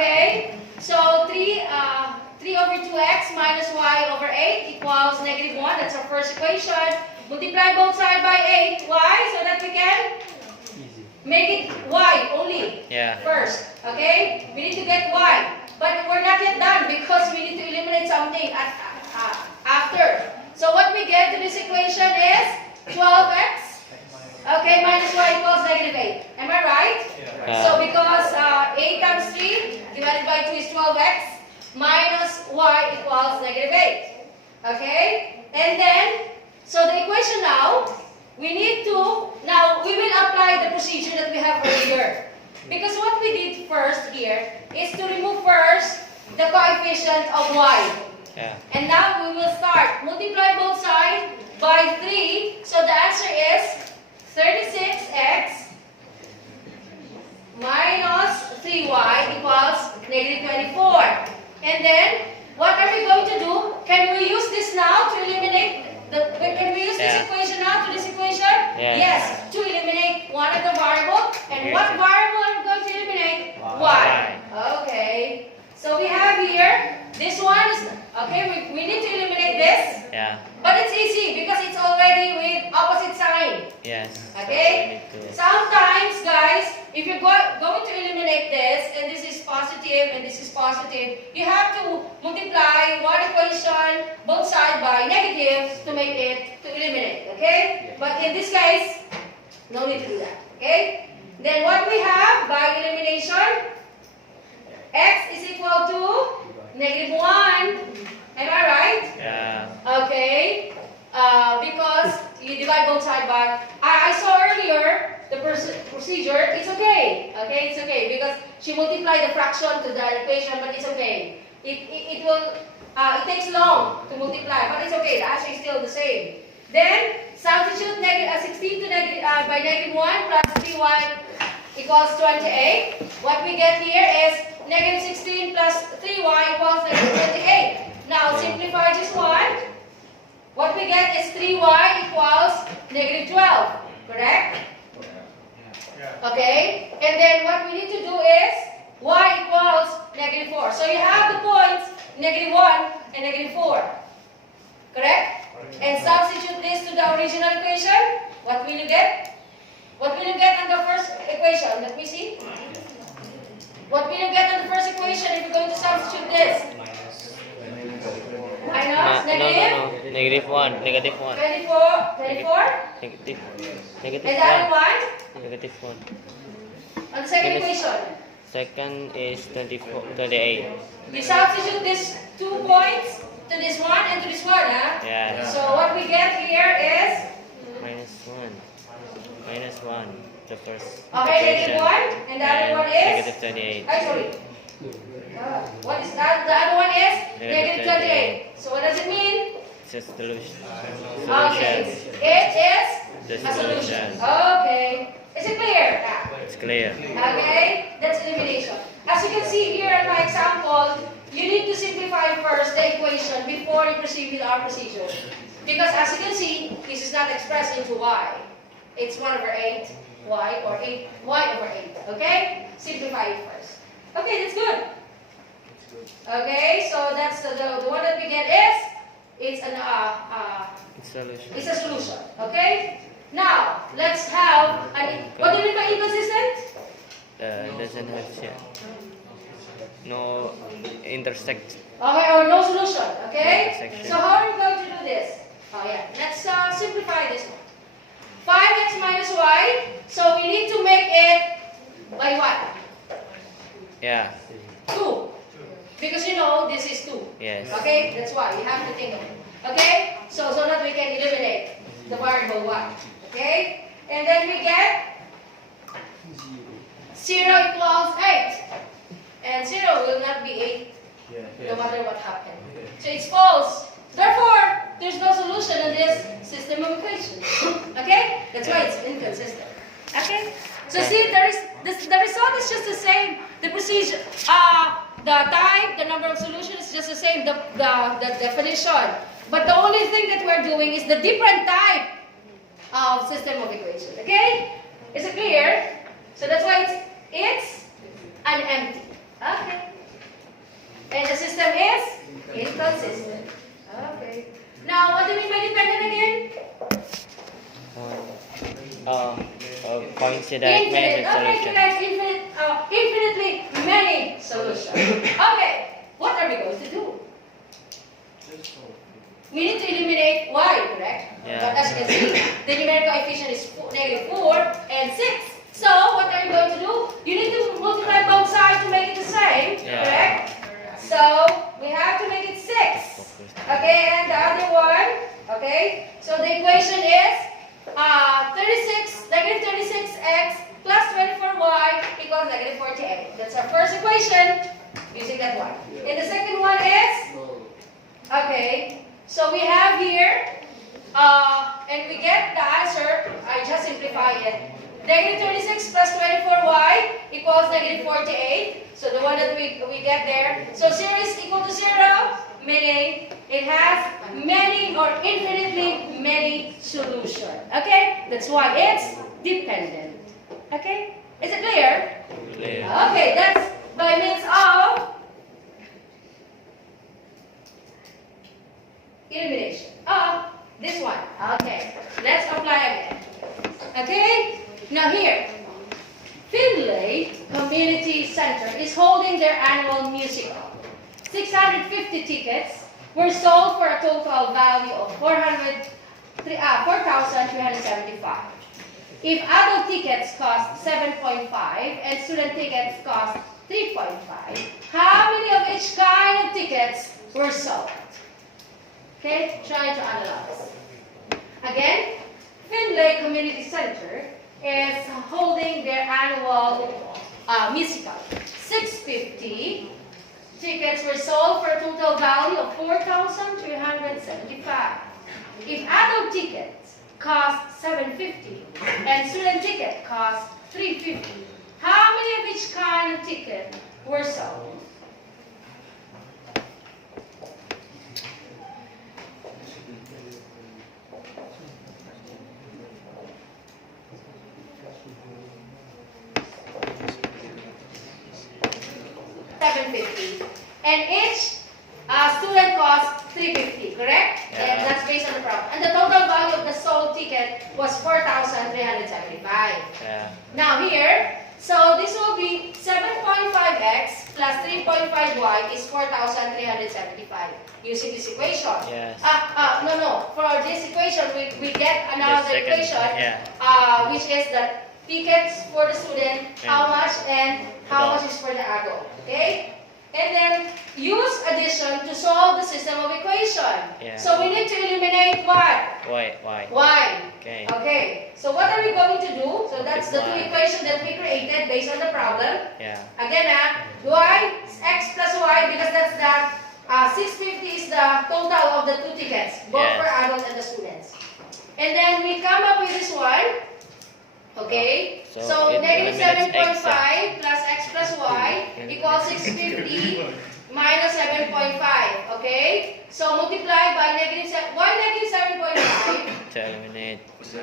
Okay, so 3 over 2x minus y over 8 equals -1. That's our first equation. Multiply both sides by 8. Why? So that we can make it y only first. Okay, we need to get y. But we're not yet done because we need to eliminate something after. So what we get to this equation is 12x. Okay, minus y equals -8. Am I right? So because 8 times 3 divided by 2 is 12x minus y equals -8. Okay? And then, so the equation now, we need to, now we will apply the procedure that we have earlier. Because what we did first here is to remove first the coefficient of y. And now we will start. Multiply both sides by 3. So the answer is 36x minus 3y equals -24. And then, what are we going to do? Can we use this now to eliminate can we use this equation now to this equation? Yes, to eliminate one of the variable. And what variable are we going to eliminate? Y. Okay. So we have here, this one is, okay, we need to eliminate this. But it's easy because it's already with opposite sign. Okay? Sometimes, guys, if you're going to eliminate this, and this is positive, and this is positive, you have to multiply one equation, both sides by negatives to make it, to eliminate. Okay? But in this case, no need to do that. Okay? Then what we have by elimination, x is equal to -1. Am I right? Okay. Because you divide both sides by, I saw earlier the procedure. It's okay. Okay, it's okay because she multiplied the fraction to the equation, but it's okay. It will it takes long to multiply, but it's okay. The answer is still the same. Then substitute 16 to by -1 plus 3y equals 28. What we get here is -16 plus 3y equals -28. Now simplify this one. What we get is 3y equals -12. Correct? Okay. And then what we need to do is y equals -4. So you have the points -1 and -4. Correct? And substitute this to the original equation. What will you get? What will you get on the first equation? Let me see. What will you get on the first equation if you're going to substitute this? Minus? Negative? No. -1. -1. 24? Negative And the other 1. one? -1. On the second equation? Second is 28. You substitute these 2 points to this one and to this one, huh? So what we get here is? -1. The first Okay, -1. And the other one is? -28. Sorry. What is that? The other one is? -28. So what does it mean? It's a solution. Okay. It is The a solution. solution. Okay. Is it clear? It's clear. Okay. That's elimination. As you can see here in my example, you need to simplify first the equation before you proceed with our procedure. Because as you can see, this is not expressed into y. It's 1 over 8 y or 8 y over 8. Okay? Simplify it first. Okay, that's good. Okay, so that's the one that we get is it's an Solution. it's a solution. Okay? Now, let's have what do you mean by inconsistent? Doesn't have no intersect. Okay, or no solution. Okay? Intersection. So how are we going to do this? Oh yeah, let's simplify this one. 5x minus y. So we need to make it by what? 2. Because you know this is 2. Yes. Okay? That's why you have to think of it. Okay? So that we can eliminate the variable y. Okay? And then we get 0 equals 8. And 0 will not be 8 no matter what happened. So it's false. Therefore, there's no solution in this system of equations. Okay? That's why it's inconsistent. Okay? So see, the result is just the same. The procedure, the type, the number of solutions is just the same, the definition. But the only thing that we're doing is the different type of system of equation. Okay? Is it clear? So that's why it's an empty. Okay. And the system is inconsistent. Okay. Now, what do you mean by dependent again? Coincident Infinite. many Okay, solution. guys, infinitely many solutions. Okay. What are we going to do? We need to eliminate y, correct? Yeah. But as you can see, the numerical coefficient is negative 4 and 6. So, what are you going to do? You need to multiply both sides to make it the same, Yeah. correct? So, we have to make it 6. Okay, and the other one, okay? So, the equation is negative 36x plus 24y equals negative 48. That's our first equation using that one. And the second one is, okay, so we have here, and we get the answer, I just simplify it. Negative 36 plus 24y equals negative 48. So the one that we get there. So 0 is equal to 0, meaning it has many or infinitely many solutions. Okay? That's why it's dependent. Okay? Is it clear? Clear. Okay, that's by means of elimination. This one. Okay. Let's apply again. Okay? Now here, Findlay Community Center is holding their annual musical. 650 tickets were sold for a total value of 4,375. If adult tickets cost 7.5 and student tickets cost 3.5, how many of each kind of tickets were sold? Okay, trying to analyze. Again, Findlay Community Center is holding their annual musical. 650 tickets were sold for a total value of 4,375. If adult tickets cost 750 and student ticket cost 350, how many of each kind of ticket were sold? $750, and each student cost $350, correct? Yeah. And that's based on the problem. And the total value of the sold ticket was $4,375. Yeah. Now here, so this will be 7.5x plus 3.5y is 4,375 using this equation. Yes. No. For this equation, we get another The second, equation, yeah. which is the tickets for the student, how much, and how much is for the adult. Okay? And then use addition to solve the system of equation. Yeah. So we need to eliminate what? Why? Y. Okay. Okay. So what are we going to do? So that's the two Multiply. equations that we created based on the problem. Yeah. Again, y is x plus y because that's the 650 is the total of the two tickets, both Yes. for adults and the students. And then we come up with this one. Okay, so it negative eliminates 7.5 plus x plus y equals 650 minus 7.5. Okay, so multiply by negative 7. Why negative 7.5? To eliminate. For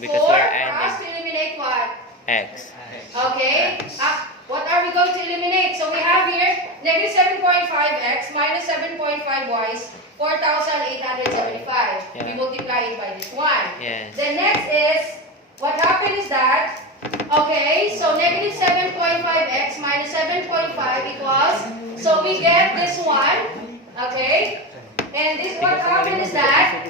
Because we're us adding to eliminate what? x. Okay, what are we going to eliminate? So we have here negative 7.5x minus 7.5y is 4,875. Yeah. We multiply it by this one. Yes. The next is, what happened is that, okay, so negative 7.5x minus 7.5 equals, so we get this one, okay, and this, what happened is that,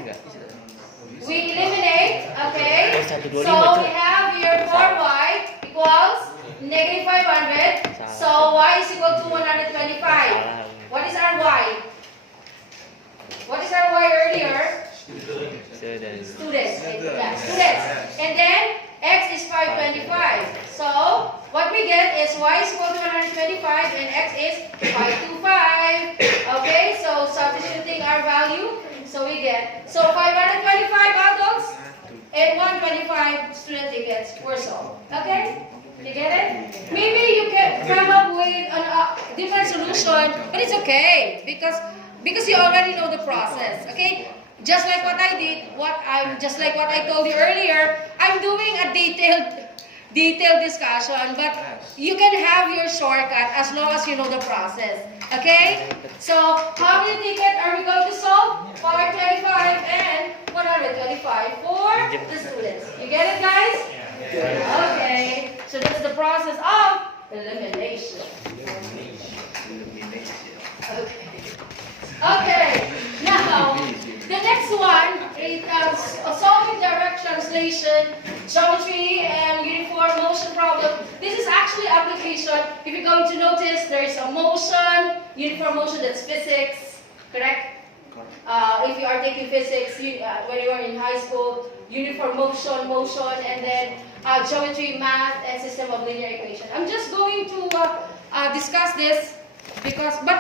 we eliminate, okay, so we have here 4y equals negative 500, so y is equal to 125. What is our y? What is our y earlier? Students. Students. Yeah, students. And then x is 525. So what we get is y is equal to 125 and x is 525. Okay, so substituting our value, so we get 525 adults and 125 student tickets were sold. Okay? You get it? Maybe you can come up with a different solution, but it's okay because you already know the process. Okay? Just like what I did, just like what I told you earlier, I'm doing a detailed detailed discussion, but you can have your shortcut as long as you know the process. Okay? So, how many tickets are we going to solve? 525 and 125 for the students. You get it, guys? Okay. So, that's the process of elimination. Okay. Okay. Now, the next one is solving direct translation, geometry, and uniform motion problem. This is actually application. If you're going to notice, there is a motion, uniform motion, that's physics, correct? If you are taking physics, when you are in high school, uniform motion, and then geometry, math, and system of linear equation. I'm just going to discuss this but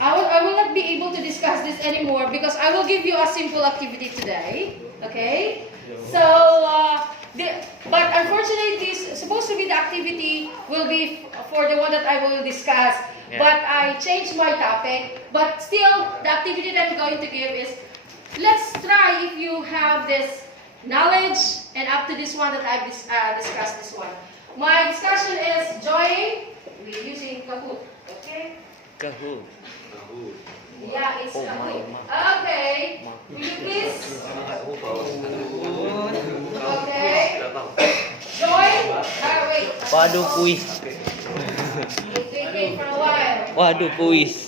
I will not be able to discuss this anymore because I will give you a simple activity today. Okay? So, but unfortunately, this supposed to be the activity will be for the one that I will discuss. Yeah. But I changed my topic. But still, the activity that I'm going to give is, let's try if you have this knowledge and up to this one that I've discussed this one. My discussion is joining. We're using Kahoot. Okay? Kahoot. Yeah, it's Kahoot. Okay. Will you please? Okay. Join. Wait. Waduh, kuis. It's taking for a while. Waduh, kuis.